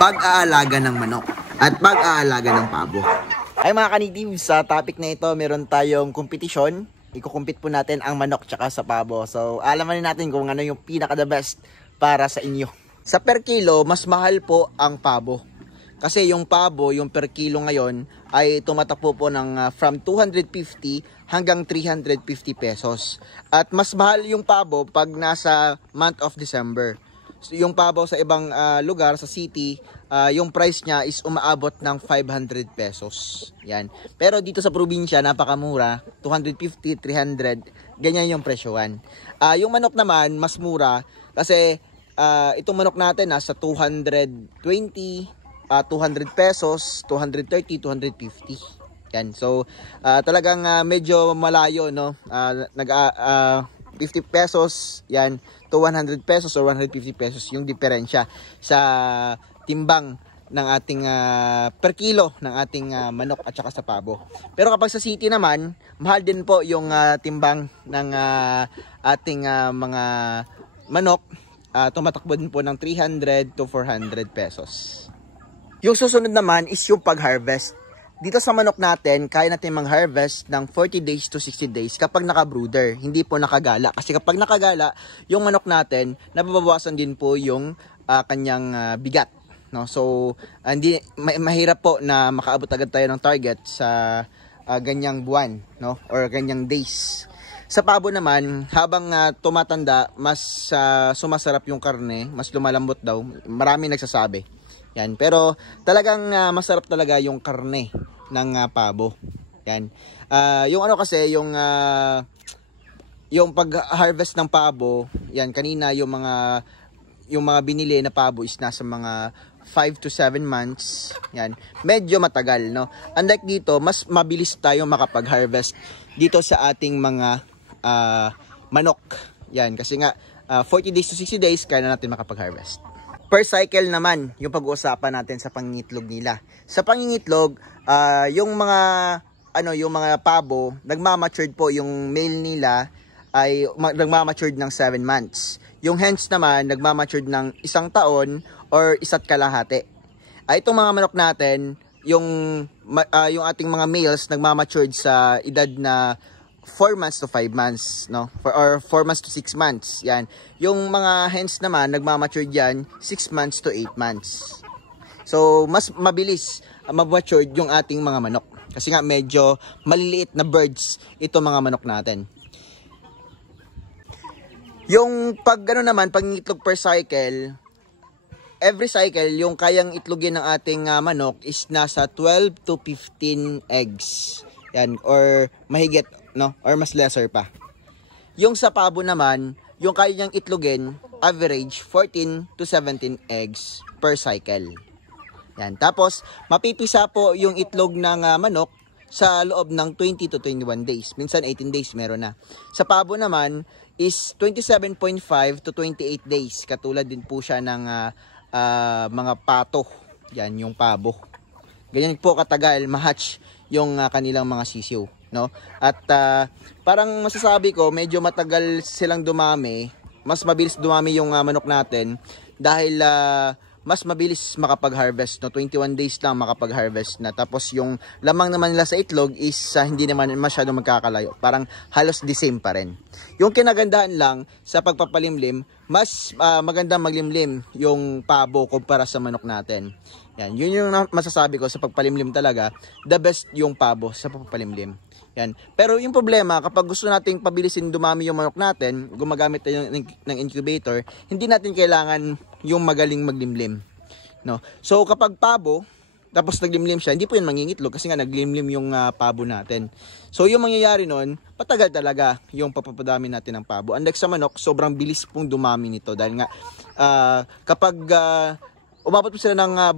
pag-aalaga ng manok at pag-aalaga ng pabo. Ay mga kanitives, sa topic na ito meron tayong kompetisyon. Iko-compete po natin ang manok tsaka sa pabo. So alaman natin kung ano yung pinaka the best para sa inyo. Sa per kilo, mas mahal po ang pabo. Kasi yung pabo, yung per kilo ngayon ay tumatakbo po ng from 250 hanggang 350 pesos. At mas mahal yung pabo pag nasa month of December. So, yung pabo sa ibang lugar, sa city, yung price niya is umaabot ng 500 pesos. Yan. Pero dito sa probinsya, napakamura. 250, 300, ganyan yung presyohan. Yung manok naman, mas mura. Kasi itong manok natin nasa 220, 200 pesos, 230, 250. Yan. So, talagang medyo malayo, no? 50 pesos, yan, to 100 pesos or 150 pesos yung diferensya sa timbang ng ating per kilo ng ating manok at saka sa pabo. Pero kapag sa city naman, mahal din po yung timbang ng ating mga manok. Tumatakbo din po ng 300 to 400 pesos. Yung susunod naman is yung pag-harvest. Dito sa manok natin, kaya natin mag-harvest ng 40 days to 60 days kapag naka-brooder, hindi po nakagala. Kasi kapag nakagala, yung manok natin, nababawasan din po yung kanyang bigat. No? So, mahirap po na makaabot agad tayo ng target sa ganyang buwan, no? Or ganyang days. Sa pabo naman, habang tumatanda, mas sumasarap yung karne, mas lumalambot daw. Marami nagsasabi. Yan. Pero talagang masarap talaga yung karne ng pabo. Yan. Yung ano kasi, yung pag-harvest ng pabo, yan, kanina yung mga binili na pabo is nasa mga 5 to 7 months. Yan. Medyo matagal, no? Unlike dito, mas mabilis tayo makapag-harvest dito sa ating mga manok. Yan. Kasi nga, 40 days to 60 days, kaya na natin makapag-harvest. Per cycle naman, yung pag-uusapan natin sa pangingitlog nila. Sa pangingitlog, yung mga pabo, nagmamatured po yung male nila ay nagmamatured ng 7 months. Yung hens naman, nagmamatured ng 1 taon or 1 kalahati. Itong mga manok natin, yung ating mga males, nagmamatured sa edad na 4 months to 5 months, no? Or 4 months to 6 months. Yan. Yung mga hens naman, nagmamature yan 6 months to 8 months. So, mas mabilis mag-mature yung ating mga manok. Kasi nga, medyo maliliit na birds ito mga manok natin. Yung pag-itlog per cycle, every cycle, yung kayang itlogin ng ating manok is nasa 12 to 15 eggs. Yan, or mahigit, no? Or mas lesser pa. Yung sa pabo naman, yung kaya niyang itlogin, average 14 to 17 eggs per cycle. Yan. Tapos, mapipisa po yung itlog ng manok sa loob ng 20 to 21 days. Minsan 18 days meron na. Sa pabo naman is 27.5 to 28 days. Katulad din po siya ng mga pato. Yan, yung pabo. Ganyan po katagal ma-hatch yung kanilang mga sisiw, no? At parang masasabi ko, medyo matagal silang dumami. Mas mabilis dumami yung manok natin dahil mas mabilis makapag-harvest, no? 21 days lang makapag-harvest na. Tapos yung lamang naman nila sa itlog is hindi naman masyadong magkakalayo. Parang halos the same pa rin. Yung kinagandahan lang sa pagpapalimlim, mas magandang maglimlim yung pabo kumpara sa manok natin. Yan, yun yung masasabi ko sa pagpalimlim talaga, the best yung pabo sa pagpapalimlim. Yan. Pero yung problema, kapag gusto nating pabilisin dumami yung manok natin, gumagamit tayo ng incubator, hindi natin kailangan yung magaling maglimlim. No? So kapag pabo, tapos naglimlim siya, hindi po yan mangingitlog kasi nga naglimlim yung pabo natin. So yung mangyayari nun, patagal talaga yung papapadami natin ng pabo. Unlike sa manok, sobrang bilis pong dumami nito dahil nga kapag umabot po sila ng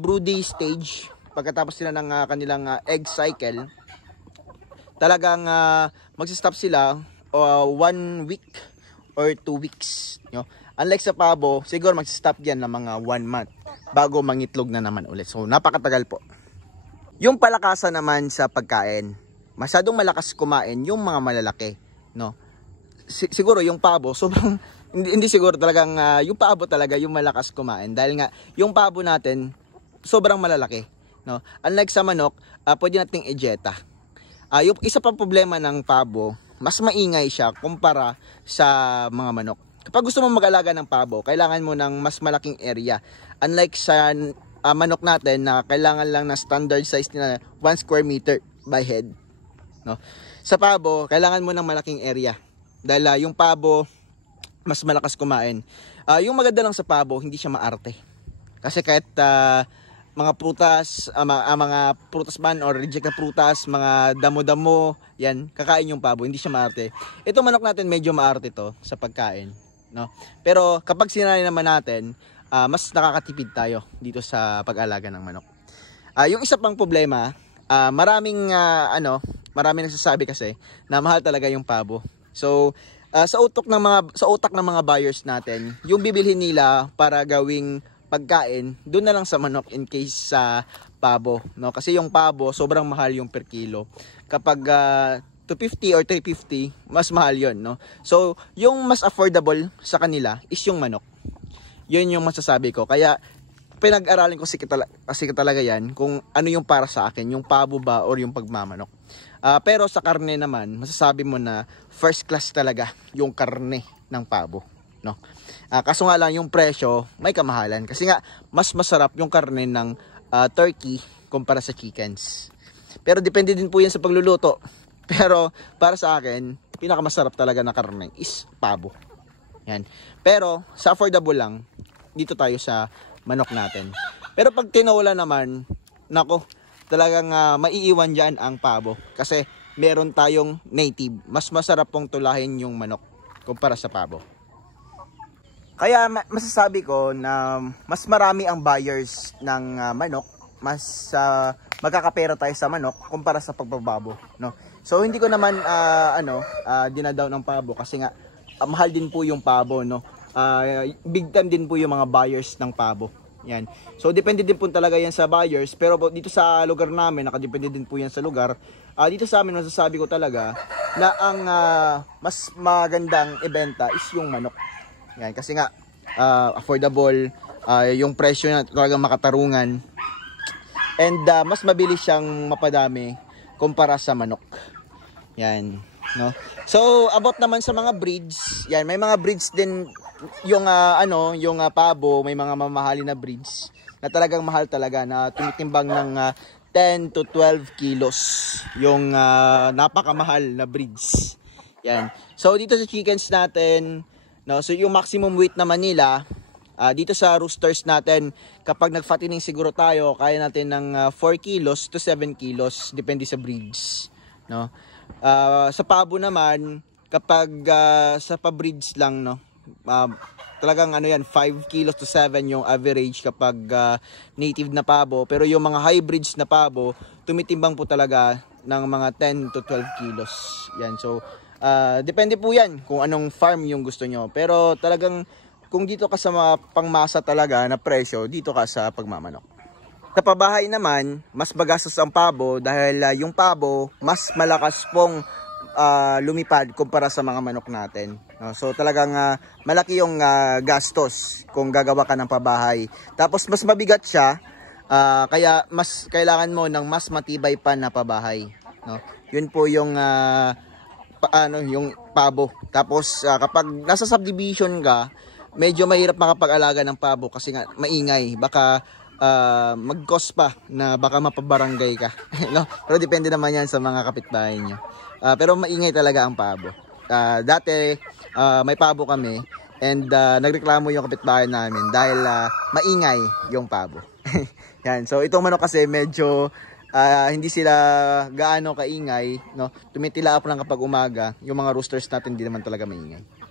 broody stage, pagkatapos sila ng kanilang egg cycle, talagang magsistop sila 1 week or 2 weeks. You know? Unlike sa pabo, siguro magsistop yan ng mga 1 month bago mangitlog na naman ulit. So, napakatagal po. Yung palakasan naman sa pagkain, masyadong malakas kumain yung mga malalaki. No? Siguro yung pabo, sobrang hindi siguro talagang yung pabo talaga yung malakas kumain dahil nga yung pabo natin sobrang malalaki, no? Unlike sa manok, pwede nating ejeta. Yung isa pang problema ng pabo, mas maingay siya kumpara sa mga manok. Kapag gusto mo mag-alaga ng pabo, kailangan mo ng mas malaking area. Unlike sa manok natin na kailangan lang na standard size na 1 square meter by head, no? Sa pabo, kailangan mo ng malaking area. Dahil yung pabo mas malakas kumain. Yung maganda lang sa pabo, hindi siya maarte. Kasi kahit mga prutas, mga prutas man or reject na prutas, mga damo-damo, yan, kakain yung pabo, hindi siya maarte. Itong manok natin medyo maarte to sa pagkain, no? Pero kapag sinanay naman natin, mas nakakatipid tayo dito sa pag-alaga ng manok. Yung isa pang problema, maraming nagsasabi kasi na mahal talaga yung pabo. So, sa utak ng mga buyers natin, yung bibilhin nila para gawing pagkain, doon na lang sa manok in case sa pabo, no? Kasi yung pabo, sobrang mahal yung per kilo. Kapag 250 or 350, mas mahal yon, no? So, yung mas affordable sa kanila is yung manok. Yun yung masasabi ko. Kaya, pinag-aralin ko kasi talaga yan kung ano yung para sa akin, yung pabo ba or yung pagmamanok. Pero sa karne naman, masasabi mo na first class talaga yung karne ng pabo, no? Kaso nga lang yung presyo may kamahalan kasi nga mas masarap yung karne ng turkey kumpara sa chickens. Pero depende din po yan sa pagluluto. Pero para sa akin, pinakamasarap talaga na karne is pabo. Yan. Pero sa affordable lang, dito tayo sa manok natin. Pero pag tinola naman, nako, talagang maiiwan dyan ang pabo. Kasi meron tayong native. Mas masarap pong tulahin yung manok kumpara sa pabo. Kaya masasabi ko na mas marami ang buyers ng manok. Mas magkakapera tayo sa manok kumpara sa pagpapabo, no? So hindi ko naman dinadown ng pabo kasi nga mahal din po yung pabo, no? Big time din po yung mga buyers ng pabo. Yan. So depende din po talaga yan sa buyers, pero dito sa lugar namin, nakadepende din po yan sa lugar. Dito sa amin masasabi ko talaga na ang mas magandang ibenta is yung manok. Yan, kasi nga affordable, yung presyo na talagang makatarungan. And mas mabilis siyang mapadami kumpara sa manok. Yan, no? So about naman sa mga breeds, yan, may mga breeds din yung yung pabo, may mga mamahalin na breeds na talagang mahal talaga na tumitimbang ng 10 to 12 kilos yung napakamahal na breeds. Yan. So dito sa chickens natin, no, so yung maximum weight naman nila dito sa roosters natin, kapag nag-fattening siguro tayo, kaya natin ng 4 kilos to 7 kilos depende sa breeds, no? Sa pabo naman, kapag sa pa-breeds lang, no, talagang 5 kilos to 7 yung average kapag native na pabo. Pero yung mga hybrids na pabo, tumitimbang po talaga ng mga 10 to 12 kilos. Yan. So, depende po yan kung anong farm yung gusto nyo. Pero talagang kung dito ka sa pangmasa talaga na presyo, dito ka sa pagmamanok. Sa pabahay naman, mas magastos ang pabo dahil yung pabo, mas malakas pong lumipad kumpara sa mga manok natin. So talagang malaki yung gastos kung gagawa ka ng pabahay. Tapos mas mabigat siya, kaya mas kailangan mo ng mas matibay pa na pabahay, no? Yun po yung yung pabo. Tapos kapag nasa subdivision ka, medyo mahirap makapag-alaga ng pabo kasi nga maingay. Baka mag-cost pa na baka mapabarangay ka. No? Pero depende naman yan sa mga kapitbahay nyo. Pero maingay talaga ang pabo. Dati may pabo kami and nagreklamo yung kapitbahay namin dahil maingay yung pabo. Yan. So itong manok kasi medyo hindi sila gaano kaingay, no? Tumitila ako lang kapag umaga. Yung mga roosters natin hindi naman talaga maingay.